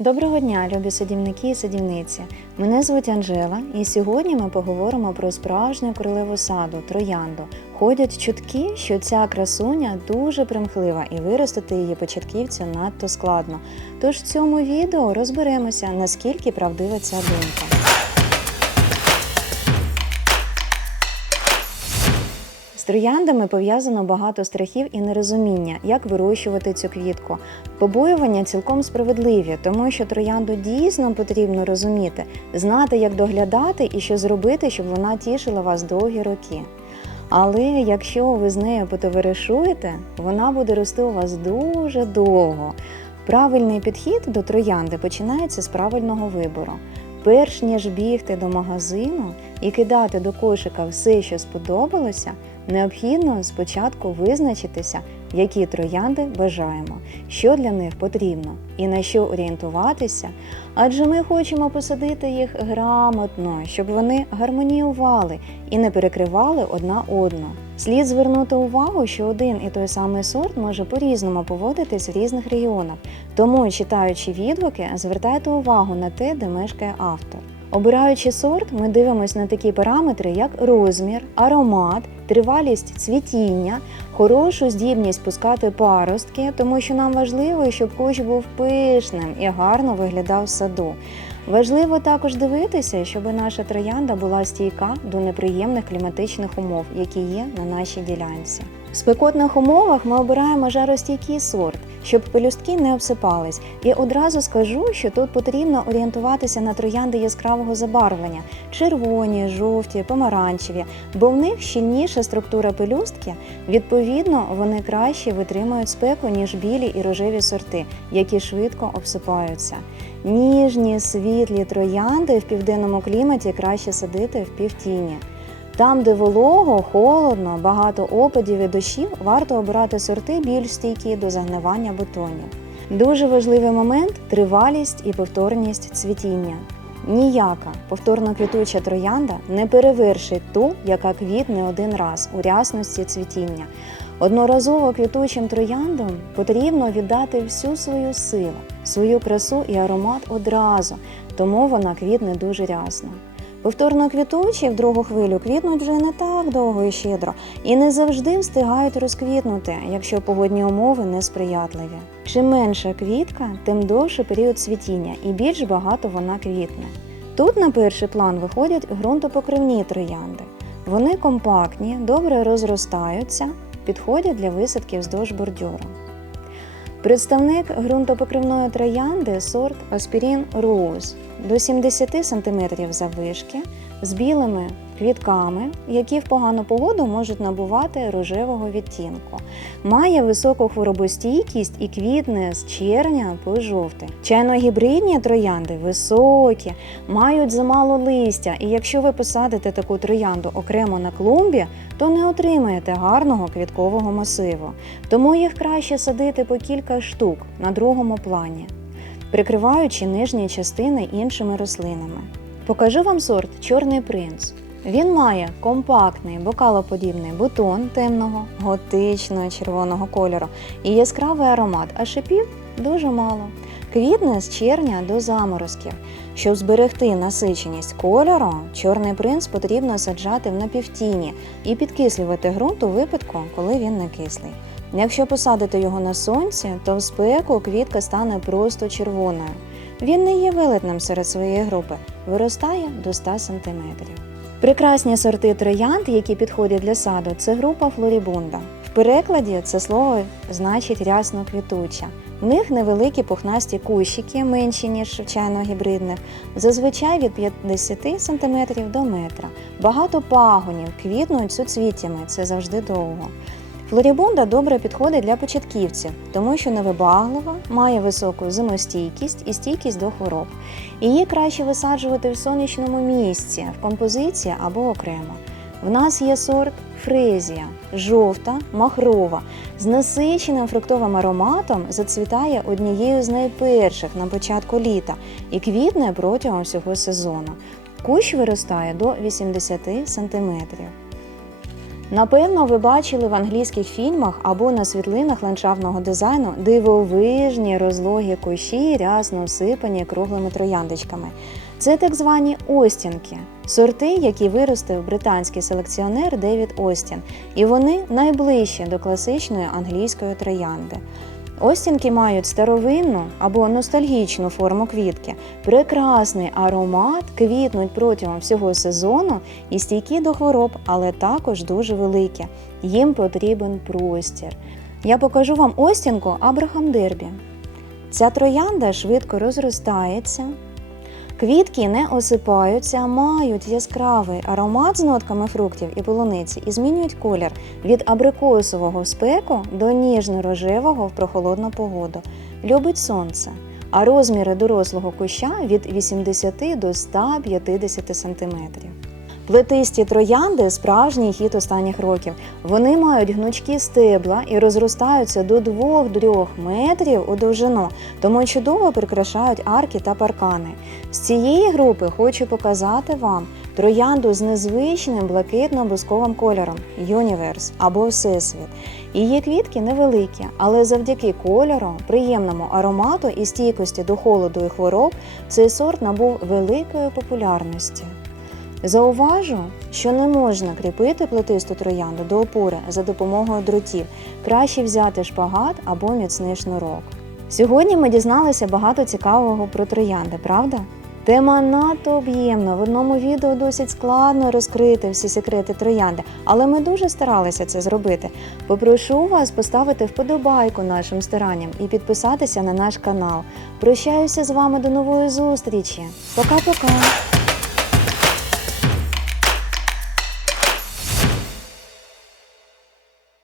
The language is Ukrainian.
Доброго дня, любі садівники і садівниці. Мене звуть Анжела, і сьогодні ми поговоримо про справжню королеву саду троянду. Ходять чутки, що ця красуня дуже примхлива і виростити її початківцю надто складно. Тож в цьому відео розберемося, наскільки правдива ця думка. Трояндами пов'язано багато страхів і нерозуміння, як вирощувати цю квітку. Побоювання цілком справедливі, тому що троянду дійсно потрібно розуміти, знати, як доглядати і що зробити, щоб вона тішила вас довгі роки. Але якщо ви з нею потоваришуєте, вона буде рости у вас дуже довго. Правильний підхід до троянди починається з правильного вибору. Перш ніж бігти до магазину і кидати до кошика все, що сподобалося, необхідно спочатку визначитися, які троянди бажаємо, що для них потрібно і на що орієнтуватися, адже ми хочемо посадити їх грамотно, щоб вони гармоніювали і не перекривали одна одну. Слід звернути увагу, що один і той самий сорт може по-різному поводитись в різних регіонах, тому, читаючи відгуки, звертайте увагу на те, де мешкає автор. Обираючи сорт, ми дивимося на такі параметри, як розмір, аромат, тривалість цвітіння, хорошу здібність пускати паростки, тому що нам важливо, щоб кущ був пишним і гарно виглядав в саду. Важливо також дивитися, щоб наша троянда була стійка до неприємних кліматичних умов, які є на нашій ділянці. В спекотних умовах ми обираємо жаростійкий сорт, щоб пелюстки не обсипались. І одразу скажу, що тут потрібно орієнтуватися на троянди яскравого забарвлення червоні, жовті, помаранчеві, бо в них щільніша структура пелюстки, відповідно, вони краще витримують спеку, ніж білі і рожеві сорти, які швидко обсипаються. Ніжні, світлі троянди в південному кліматі краще садити в півтіні. Там, де волого, холодно, багато опадів і дощів, варто обирати сорти більш стійкі до загнивання бутонів. Дуже важливий момент тривалість і повторність цвітіння. Ніяка повторно квітуча троянда не перевершить ту, яка квітне один раз у рясності цвітіння. Одноразово квітучим трояндам потрібно віддати всю свою силу, свою красу і аромат одразу, тому вона квітне дуже рясно. Повторно квітучі в другу хвилю квітнуть вже не так довго і щедро, і не завжди встигають розквітнути, якщо погодні умови несприятливі. Чим менша квітка, тим довше період цвітіння і більш багато вона квітне. Тут на перший план виходять ґрунтопокривні троянди. Вони компактні, добре розростаються, підходять для висадки вздовж бордюру. Представник ґрунтопокривної троянди сорт Аспірін Роуз. До 70 см заввишки з білими квітками, які в погану погоду можуть набувати рожевого відтінку. Має високу хворобостійкість і квітне з червня по жовтий. Чайно-гібридні троянди високі, мають замало листя, і якщо ви посадите таку троянду окремо на клумбі, то не отримаєте гарного квіткового масиву. Тому їх краще садити по кілька штук на другому плані, прикриваючи нижні частини іншими рослинами. Покажу вам сорт Чорний принц. Він має компактний бокалоподібний бутон темного, готичного червоного кольору і яскравий аромат, а шипів дуже мало. Квітне з червня до заморозків. Щоб зберегти насиченість кольору, чорний принц потрібно саджати в напівтіні і підкислювати ґрунт у випадку, коли він не кислий. Якщо посадити його на сонці, то в спеку квітка стане просто червоною. Він не є велетним серед своєї групи, виростає до 100 см. Прекрасні сорти троянд, які підходять для саду, це група флорібунда. В перекладі це слово значить рясно квітуча. В них невеликі пухнасті кущики, менші, ніж звичайно гібридних, зазвичай від 50 см до метра. Багато пагонів, квітнуть суцвіттями, це завжди довго. Флорібунда добре підходить для початківців, тому що невибаглива, має високу зимостійкість і стійкість до хвороб. Її краще висаджувати в сонячному місці, в композиції або окремо. В нас є сорт фрезія, жовта, махрова, з насиченим фруктовим ароматом зацвітає однією з найперших на початку літа і квітне протягом всього сезону. Кущ виростає до 80 см. Напевно, ви бачили в англійських фільмах або на світлинах ландшафтного дизайну дивовижні розлогі кущі, рясно всипані круглими трояндочками. Це так звані остінки, сорти, які виростив британський селекціонер Девід Остін, і вони найближчі до класичної англійської троянди. Остінки мають старовинну або ностальгічну форму квітки, прекрасний аромат, квітнуть протягом всього сезону і стійкі до хвороб, але також дуже великі. Їм потрібен простір. Я покажу вам остінку Абрахам Дербі. Ця троянда швидко розростається. Квітки не осипаються, мають яскравий аромат з нотками фруктів і полуниці і змінюють колір від абрикосового в спеку до ніжно-рожевого в прохолодну погоду. Любить сонце, а розміри дорослого куща від 80 до 150 см. Плетисті троянди справжній хід останніх років. Вони мають гнучкі стебла і розростаються до 2-3 метрів у довжину, тому чудово прикрашають арки та паркани. З цієї групи хочу показати вам троянду з незвичним блакитно-бусковим кольором Юніверс або Всесвіт. Її квітки невеликі, але завдяки кольору, приємному аромату і стійкості до холоду і хвороб цей сорт набув великої популярності. Зауважу, що не можна кріпити плетисту троянду до опори за допомогою дротів. Краще взяти шпагат або міцний шнурок. Сьогодні ми дізналися багато цікавого про троянди, правда? Тема надто об'ємна. В одному відео досить складно розкрити всі секрети троянди, але ми дуже старалися це зробити. Попрошу вас поставити вподобайку нашим старанням і підписатися на наш канал. Прощаюся з вами до нової зустрічі. Пока-пока!